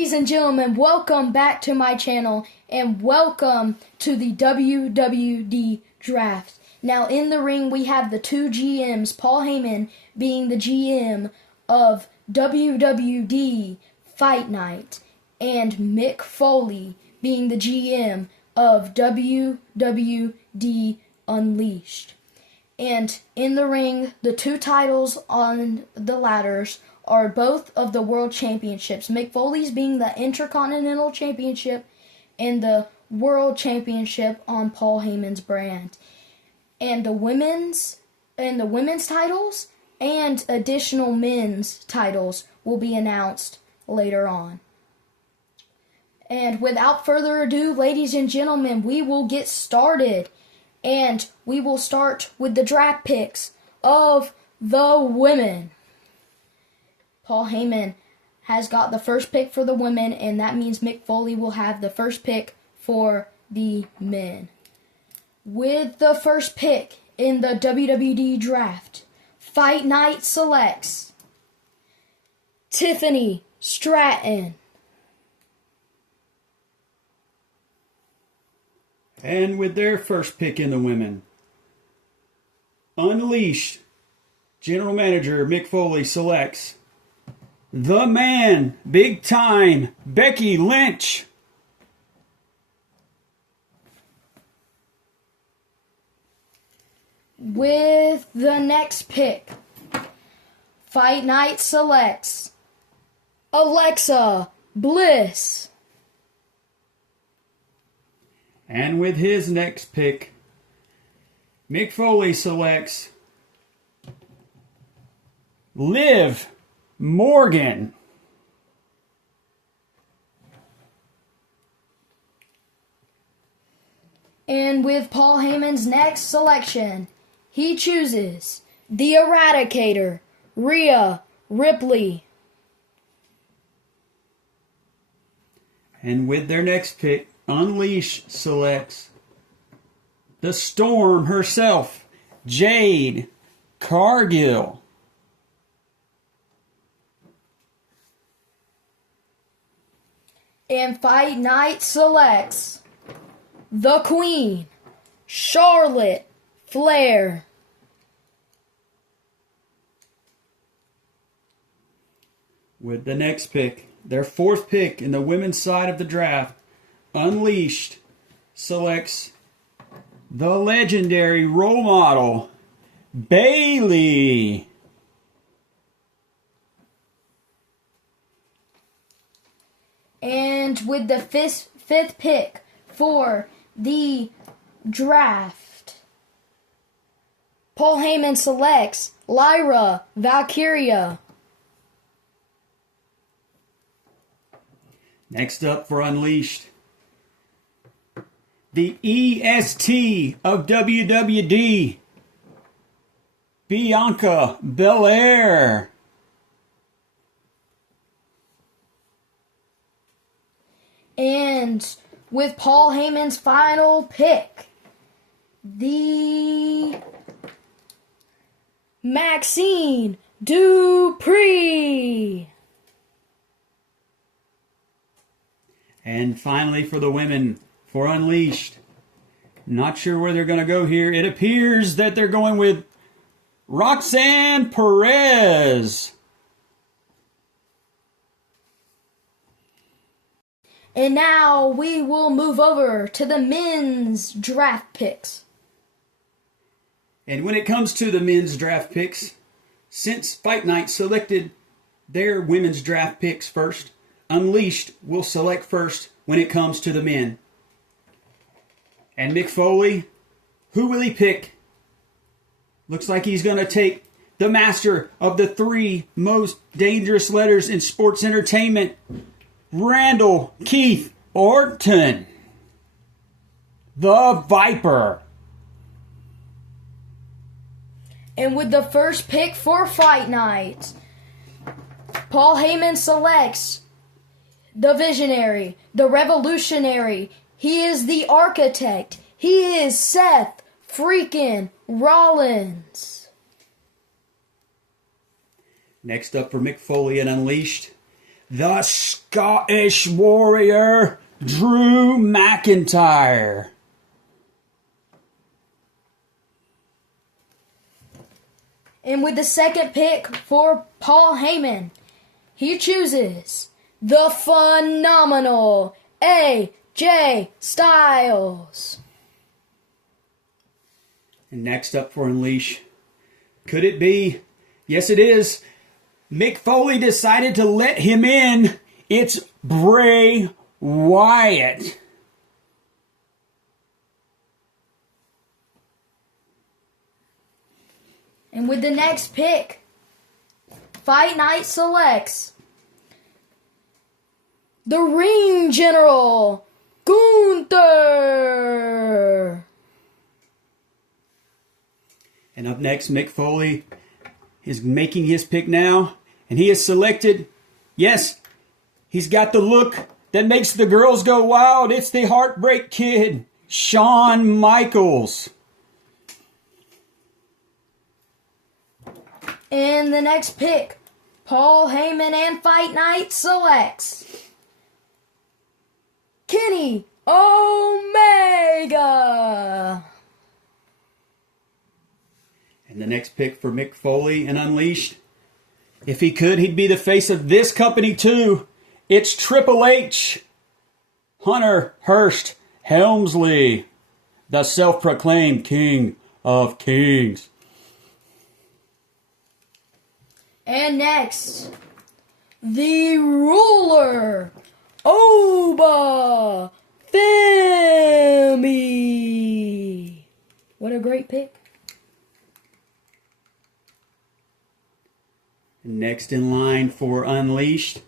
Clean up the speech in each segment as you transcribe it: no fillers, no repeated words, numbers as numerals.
Ladies and gentlemen, welcome back to my channel and welcome to the WWD Draft. Now in the ring we have the two GMs, Paul Heyman being the GM of WWD Fight Night and Mick Foley being the GM of WWD Unleashed. And in the ring, the two titles on the ladders are both of the World Championships. Mick Foley's being the Intercontinental Championship and the World Championship on Paul Heyman's brand. And the women's titles and additional men's titles will be announced later on. And without further ado, ladies and gentlemen, we will get started. And we will start with the draft picks of the women. Paul Heyman has got the first pick for the women, and that means Mick Foley will have the first pick for the men. With the first pick in the WWD Draft, Fight Night selects Tiffany Stratton. And with their first pick in the women, Unleashed General Manager Mick Foley selects the man, big time, Becky Lynch. With the next pick, Fight Night selects Alexa Bliss. And with his next pick, Mick Foley selects Liv Morgan. And with Paul Heyman's next selection, he chooses the Eradicator, Rhea Ripley. And with their next pick, Unleash selects the Storm herself, Jade Cargill. And Fight Night selects the Queen, Charlotte Flair. With the next pick, their fourth pick in the women's side of the draft, Unleashed selects the legendary role model, Bayley. And with the fifth pick for the draft, Paul Heyman selects Lyra Valkyria. Next up for Unleashed, the EST of WWD, Bianca Belair. And with Paul Heyman's final pick, the Maxine Dupree. And finally for the women, for Unleashed, not sure where they're going to go here. It appears that they're going with Roxanne Perez. And now we will move over to the men's draft picks. And when it comes to the men's draft picks, since Fight Night selected their women's draft picks first, Unleashed will select first when it comes to the men. And Mick Foley, who will he pick? Looks like he's going to take the master of the three most dangerous letters in sports entertainment, Randall Keith Orton, the Viper. And with the first pick for Fight Night, Paul Heyman selects the Visionary, the Revolutionary. He is the Architect. He is Seth freaking Rollins. Next up for Mick Foley and Unleashed, the Scottish Warrior, Drew McIntyre. And with the second pick for Paul Heyman, he chooses the phenomenal AJ Styles. And next up for Unleash, could it be? Yes, it is. Mick Foley decided to let him in. It's Bray Wyatt. And with the next pick, Fight Night selects the Ring General, Gunther. And up next, Mick Foley is making his pick now. And he has selected, yes, he's got the look that makes the girls go wild. It's the Heartbreak Kid, Shawn Michaels. In the next pick, Paul Heyman and Fight Night selects Kenny Omega. And the next pick for Mick Foley and Unleashed, if he could, he'd be the face of this company too. It's Triple H, Hunter Hearst Helmsley, the self-proclaimed King of Kings. And next, the Ruler, Oba Femi. What a great pick. Next in line for Unleashed,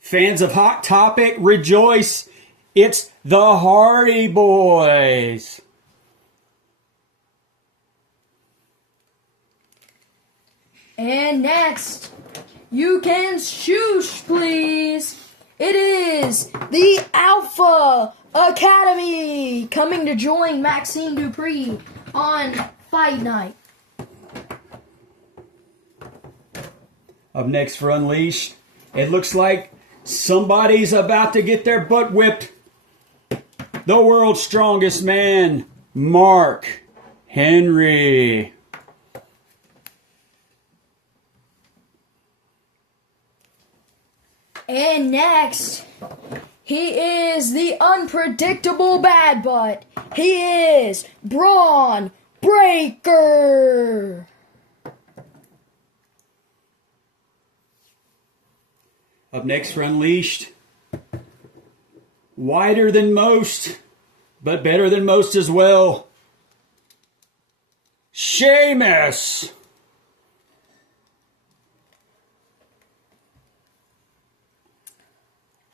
fans of Hot Topic, rejoice. It's the Hardy Boys. And next, you can shoosh, please. It is the Alpha Academy coming to join Maxine Dupree on Fight Night. Up next for Unleashed, it looks like somebody's about to get their butt whipped. The world's strongest man, Mark Henry. And next, he is the unpredictable bad butt. He is Braun Breaker. Up next for Unleashed, wider than most, but better than most as well, Sheamus.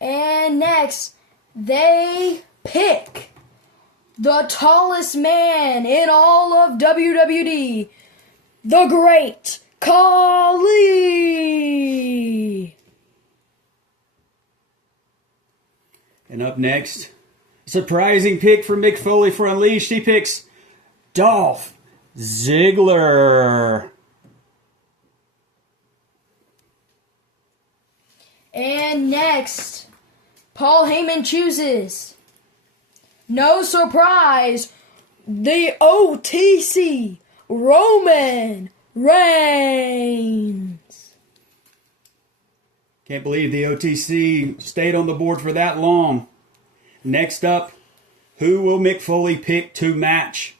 And next, they pick the tallest man in all of WWD, the Great Khali. And up next, surprising pick for Mick Foley for Unleashed. He picks Dolph Ziggler. And next, Paul Heyman chooses, no surprise, the OTC, Roman Reigns. Can't believe the OTC stayed on the board for that long. Next up, who will Mick Foley pick to match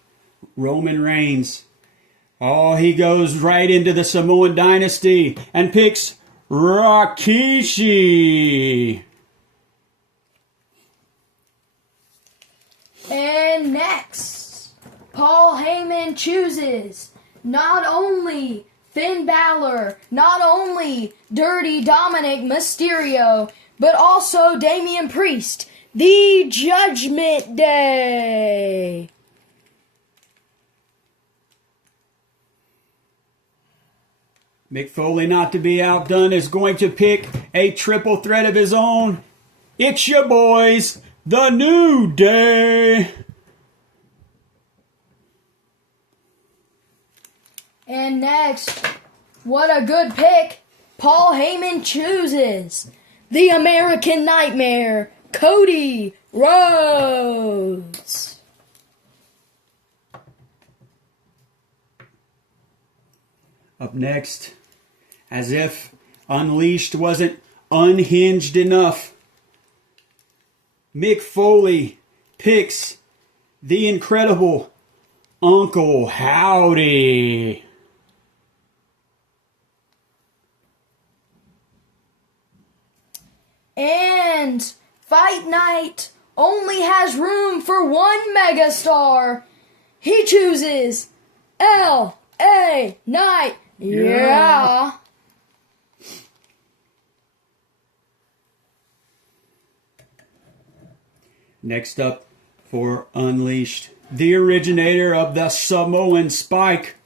Roman Reigns? Oh, he goes right into the Samoan dynasty and picks Rikishi. And next, Paul Heyman chooses not only Finn Balor, not only Dirty Dominic Mysterio, but also Damian Priest, the Judgment Day. Mick Foley, not to be outdone, is going to pick a triple threat of his own. It's your boys, The New Day. And next, what a good pick. Paul Heyman chooses the American Nightmare, Cody Rhodes. Up next, as if Unleashed wasn't unhinged enough, Mick Foley picks the incredible Uncle Howdy. And Fight Night only has room for one megastar. He chooses L.A. Knight. Yeah. Next up for Unleashed, the originator of the Samoan Spike,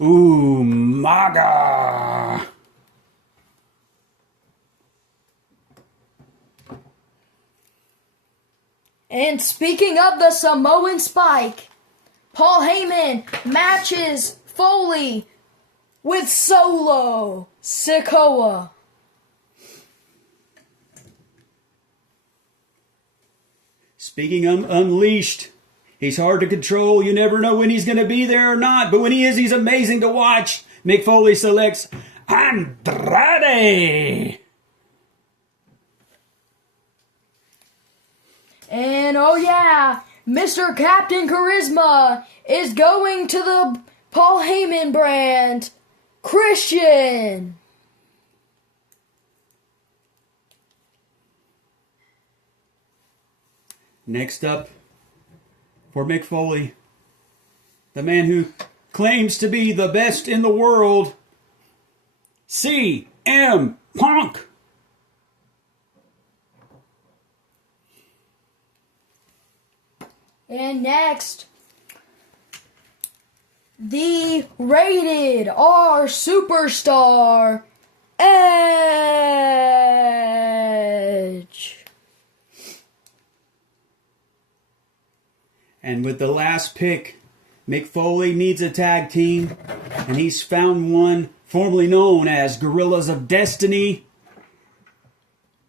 Umaga. And speaking of the Samoan Spike, Paul Heyman matches Foley with Solo Sikoa. Speaking of Unleashed, he's hard to control. You never know when he's going to be there or not. But when he is, he's amazing to watch. Mick Foley selects Andrade. And oh yeah, Mr. Captain Charisma is going to the Paul Heyman brand, Christian. Next up for Mick Foley, the man who claims to be the best in the world, CM Punk. And next, the Rated R Superstar, Edge. And with the last pick, Mick Foley needs a tag team, and he's found one formerly known as Gorillas of Destiny,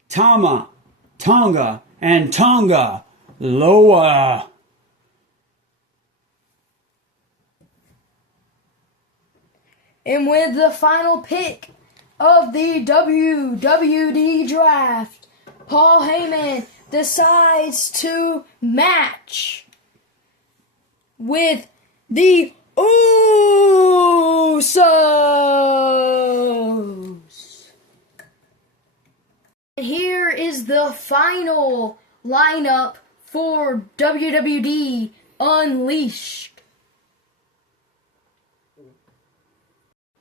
Tama, Tonga, and Tonga Loa. And with the final pick of the WWD Draft, Paul Heyman decides to match with the Usos. And here is the final lineup for WWD Unleashed.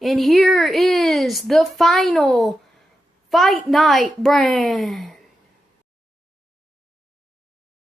And here is the final Fight Night brand.